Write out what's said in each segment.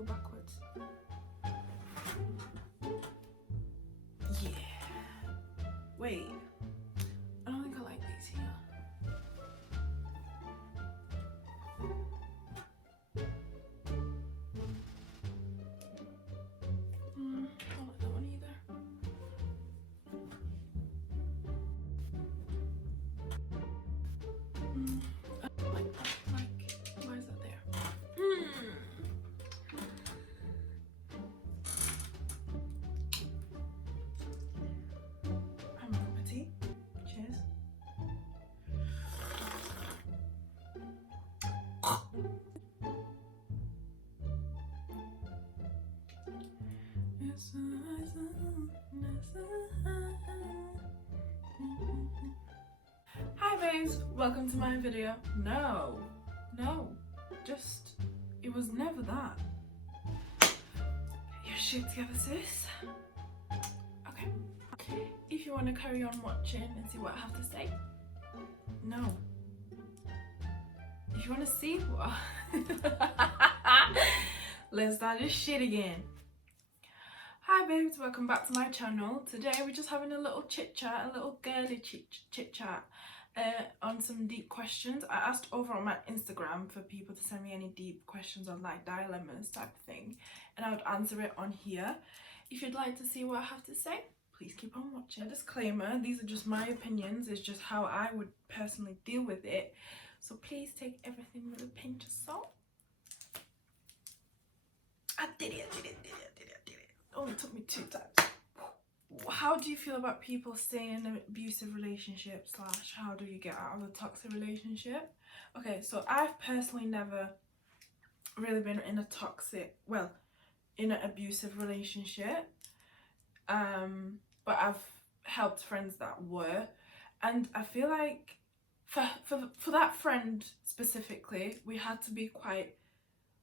go backwards. Yeah. Wait. I don't think I like these here. I don't like that one either. I don't like that. Like, why is that there? I'm a cup of tea. Cheers. Hi babes, welcome to my video. No, just, it was never that. Get your shit together, sis. Okay, if you want to carry on watching and see what I have to say, no. If you want to see what, let's start this shit again. Hi babes, welcome back to my channel. Today we're just having a little chit chat, a little girly chit chat on some deep questions. I asked over on my Instagram for people to send me any deep questions on like dilemmas type of thing, and I would answer it on here. If you'd like to see what I have to say, please keep on watching. A disclaimer, these are just my opinions, it's just how I would personally deal with it. So please take everything with a pinch of salt. I did it. Only took me 2 times. How do you feel about people staying in an abusive relationship / how do you get out of a toxic relationship? Okay, so I've personally never really been in a toxic, well, in an abusive relationship. But I've helped friends that were, and I feel like for that friend specifically, we had to be quite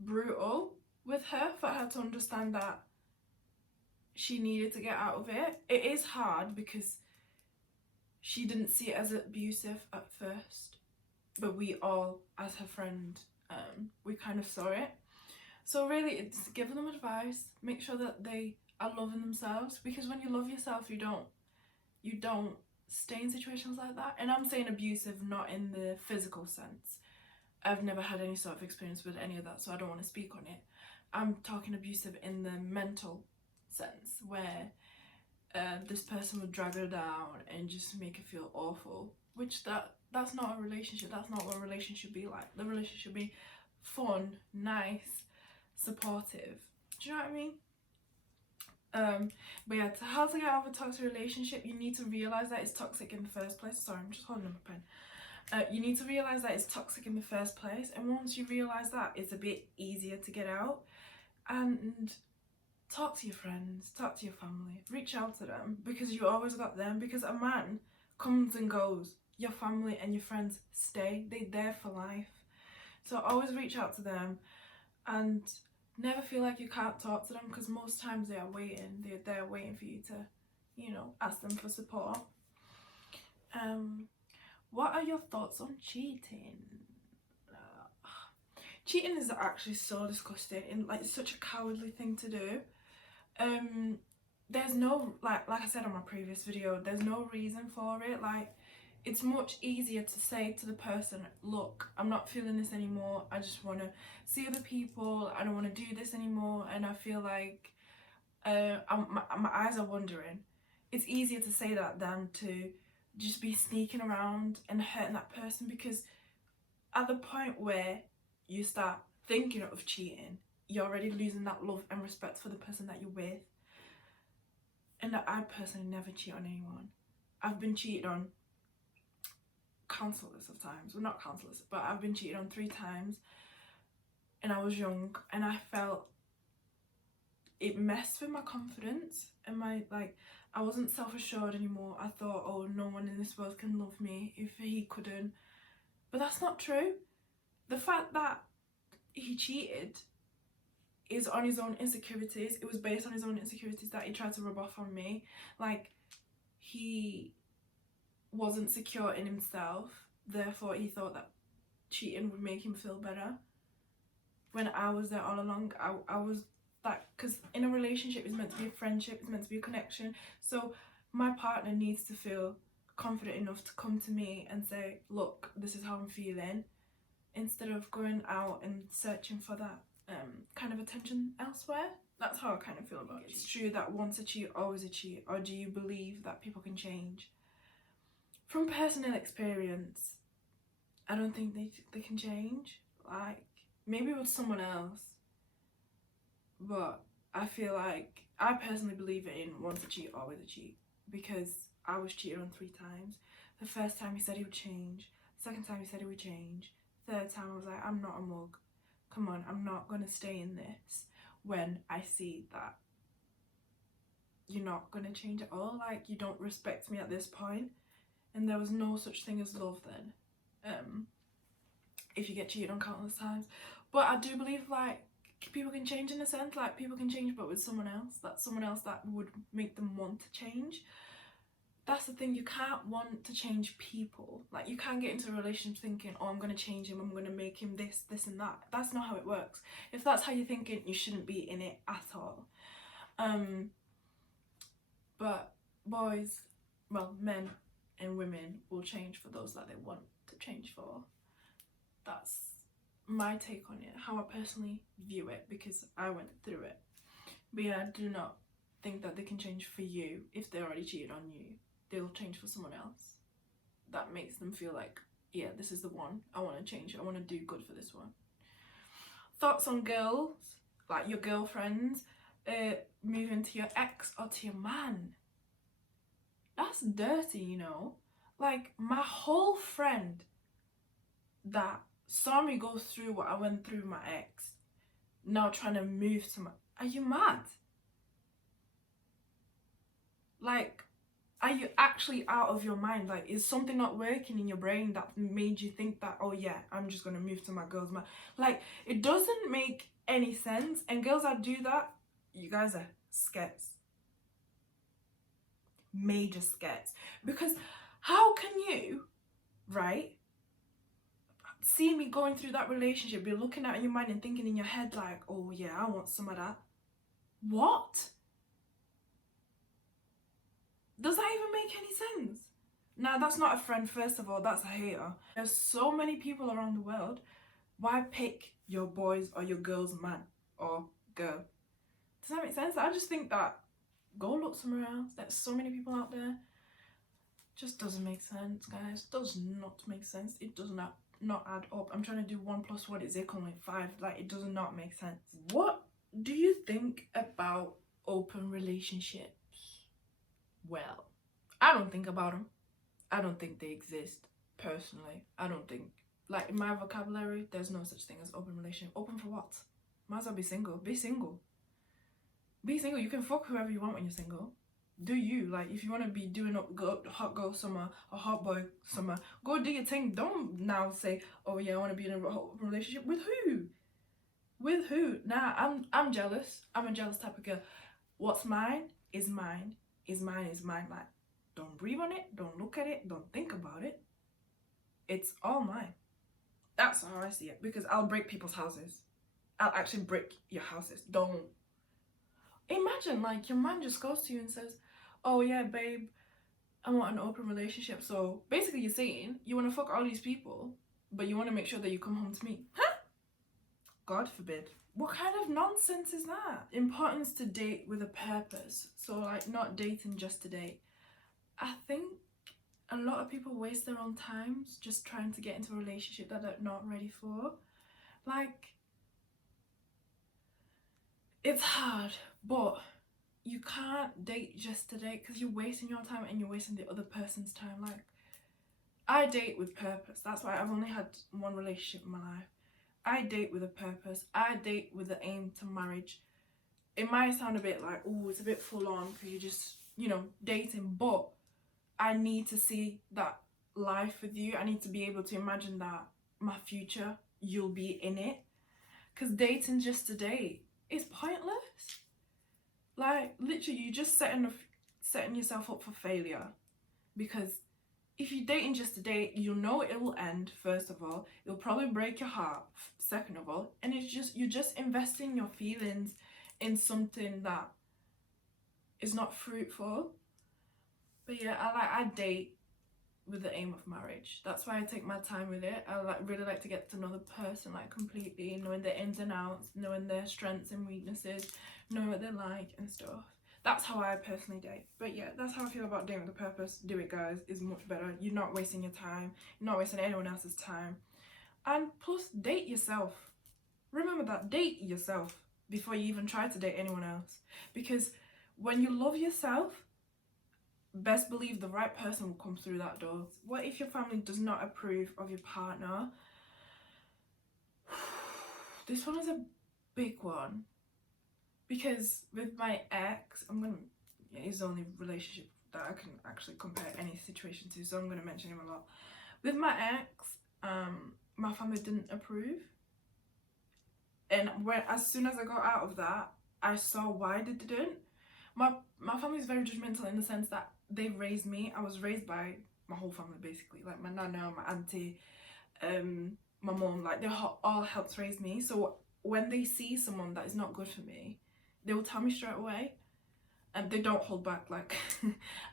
brutal with her for her to understand that she needed to get out of it. It is hard because she didn't see it as abusive at first, but we all, as her friend, we kind of saw it. So really, it's giving them advice, make sure that they are loving themselves, because when you love yourself, you don't stay in situations like that. And I'm saying abusive not in the physical sense. I've never had any sort of experience with any of that, so I don't want to speak on it. I'm talking abusive in the mental sense, where this person would drag her down and just make her feel awful, which that's not a relationship. That's not what a relationship should be like. The relationship should be fun, nice, supportive. Do you know what I mean? But yeah, how to get out of a toxic relationship, you need to realize that it's toxic in the first place. Sorry, I'm just holding up a pen. You need to realize that it's toxic in the first place, and once you realize that, it's a bit easier to get out. And talk to your friends, talk to your family, reach out to them, because you always got them. Because a man comes and goes, your family and your friends stay, they're there for life. So always reach out to them, and never feel like you can't talk to them, because most times they are waiting, they're there waiting for you to, you know, ask them for support. What are your thoughts on cheating? Cheating is actually so disgusting, and like such a cowardly thing to do. There's no, like I said on my previous video, there's no reason for it. Like, it's much easier to say to the person, look, I'm not feeling this anymore, I just want to see other people, I don't want to do this anymore, and I feel like my eyes are wandering. It's easier to say that than to just be sneaking around and hurting that person, because at the point where you start thinking of cheating, you're already losing that love and respect for the person that you're with. And I personally never cheat on anyone. I've been cheated on countless of times. Well, not countless, but I've been cheated on 3 times, and I was young, and I felt it messed with my confidence and my, like, I wasn't self-assured anymore. I thought, oh, no one in this world can love me if he couldn't. But that's not true. The fact that he cheated is on his own insecurities. It was based on his own insecurities that he tried to rub off on me. Like, he wasn't secure in himself, therefore he thought that cheating would make him feel better. when I was there all along. I was that, because in a relationship it's meant to be a friendship, it's meant to be a connection. So my partner needs to feel confident enough to come to me and say, look, this is how I'm feeling, instead of going out and searching for that kind of attention elsewhere. That's how I kind of feel about it. It's true that once a cheat, always a cheat, or do you believe that people can change? From personal experience, I don't think they can change. Like, maybe with someone else, but I feel like, I personally believe it in once a cheat, always a cheat, because I was cheated on 3 times. The first time he said he would change, the second time he said he would change, third time I was like, I'm not a mug. Come on, I'm not gonna stay in this when I see that you're not gonna change at all. Like, you don't respect me at this point. And there was no such thing as love then, if you get cheated on countless times. But I do believe, like, people can change in a sense. Like, people can change, but with someone else. That's someone else that would make them want to change. That's the thing, you can't want to change people. Like, you can't get into a relationship thinking, oh, I'm going to change him, I'm going to make him this, this and that. That's not how it works. If that's how you're thinking, you shouldn't be in it at all. But boys, well, men and women will change for those that they want to change for. That's my take on it, how I personally view it, because I went through it. But yeah, I do not think that they can change for you if they already cheated on you. They'll change for someone else. That makes them feel like, yeah, this is the one. I want to change. I want to do good for this one. Thoughts on girls, like your girlfriends, moving to your ex or to your man? That's dirty, you know? Like, my whole friend that saw me go through what I went through with my ex, now trying to move to my... Are you mad? Like, are you actually out of your mind? Like, is something not working in your brain that made you think that, oh yeah, I'm just gonna move to my girl's man? Like, it doesn't make any sense. And girls that do that, you guys are scares. Major scares. Because how can you, right, see me going through that relationship, be looking at your mind and thinking in your head like, oh yeah, I want some of that? What? Does that even make any sense? Now, that's not a friend, first of all, that's a hater. There's so many people around the world. Why pick your boys or your girl's man or girl? Does that make sense? I just think that go look somewhere else. There's so many people out there. Just doesn't make sense, guys. Does not make sense. It does not add up. I'm trying to do 1 + 1 is equal to 5. Like, it does not make sense. What do you think about open relationships? Well, I don't think about them. I don't think they exist, personally. I don't think, like, in my vocabulary, there's no such thing as open relationship. Open for what? Might as well be single. Be single. Be single. You can fuck whoever you want when you're single. Do you. Like, if you want to be doing up hot girl summer or hot boy summer, go do your thing. Don't now say, oh yeah, I want to be in a relationship. With who? With who? Nah, I'm jealous. I'm a jealous type of girl. What's mine is mine. Is mine is mine. Like, don't breathe on it. Don't look at it. Don't think about it. It's all mine. That's how I see it. Because I'll break people's houses. I'll actually break your houses. Don't. Imagine, like, your man just goes to you and says, oh yeah, babe, I want an open relationship. So basically you're saying you want to fuck all these people, but you want to make sure that you come home to me. Huh? God forbid. What kind of nonsense is that? Importance to date with a purpose. So, like, not dating just to date. I think a lot of people waste their own times just trying to get into a relationship that they're not ready for. Like, it's hard, but you can't date just to date, because you're wasting your time and you're wasting the other person's time. Like, I date with purpose. That's why I've only had one relationship in my life. I date with a purpose. I date with the aim to marriage. It might sound a bit like, oh, it's a bit full on because you're just, you know, dating, but I need to see that life with you. I need to be able to imagine that my future, you'll be in it. Because dating just to date is pointless. Like, literally, you're just setting yourself up for failure. Because if you're dating just to date, you know it will end, first of all. It'll probably break your heart, second of all. And it's just, you're just investing your feelings in something that is not fruitful. But yeah, I date with the aim of marriage. That's why I take my time with it. I really like to get to know the person like completely, knowing their ins and outs, knowing their strengths and weaknesses, knowing what they like and stuff. That's how I personally date. But yeah, that's how I feel about dating with a purpose. Do it, guys. Is much better. You're not wasting your time. You're not wasting anyone else's time. And plus, date yourself. Remember that. Date yourself before you even try to date anyone else. Because when you love yourself, best believe the right person will come through that door. What if your family does not approve of your partner? This one is a big one. Because with my ex, he's the only relationship that I can actually compare any situation to, so I'm going to mention him a lot. With my ex, my family didn't approve. And as soon as I got out of that, I saw why they didn't. My family is very judgmental in the sense that they raised me. I was raised by my whole family, basically. Like my nana, my auntie, my mom, like they all helped raise me. So when they see someone that is not good for me, they will tell me straight away, and they don't hold back. Like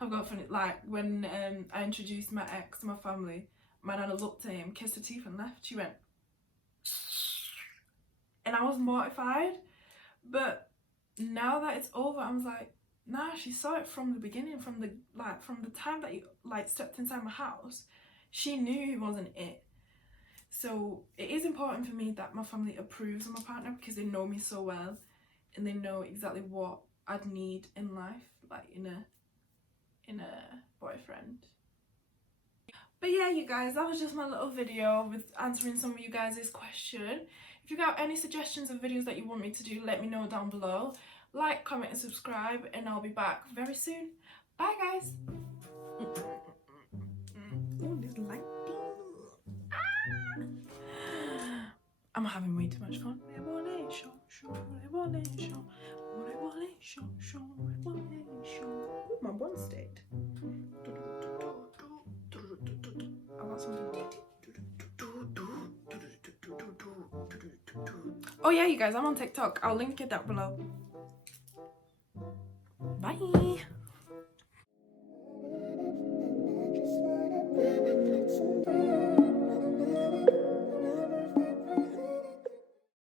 I've got funny, like when I introduced my ex to my family, my nana looked at him, kissed her teeth and left. She went, and I was mortified. But now that it's over, I was like, nah, she saw it from the beginning, from the time that you like stepped inside my house. She knew it wasn't it. So it is important for me that my family approves of my partner, because they know me so well and they know exactly what I'd need in life, like in a boyfriend. But yeah, you guys, that was just my little video with answering some of you guys' question. If you got any suggestions of videos that you want me to do, let me know down below. Like, comment and subscribe, and I'll be back very soon. Bye guys. Oh, this lighting. I'm having way too much fun. My bun stayed. I got something. Oh yeah, you guys, I'm on TikTok. I'll link it down below. Bye.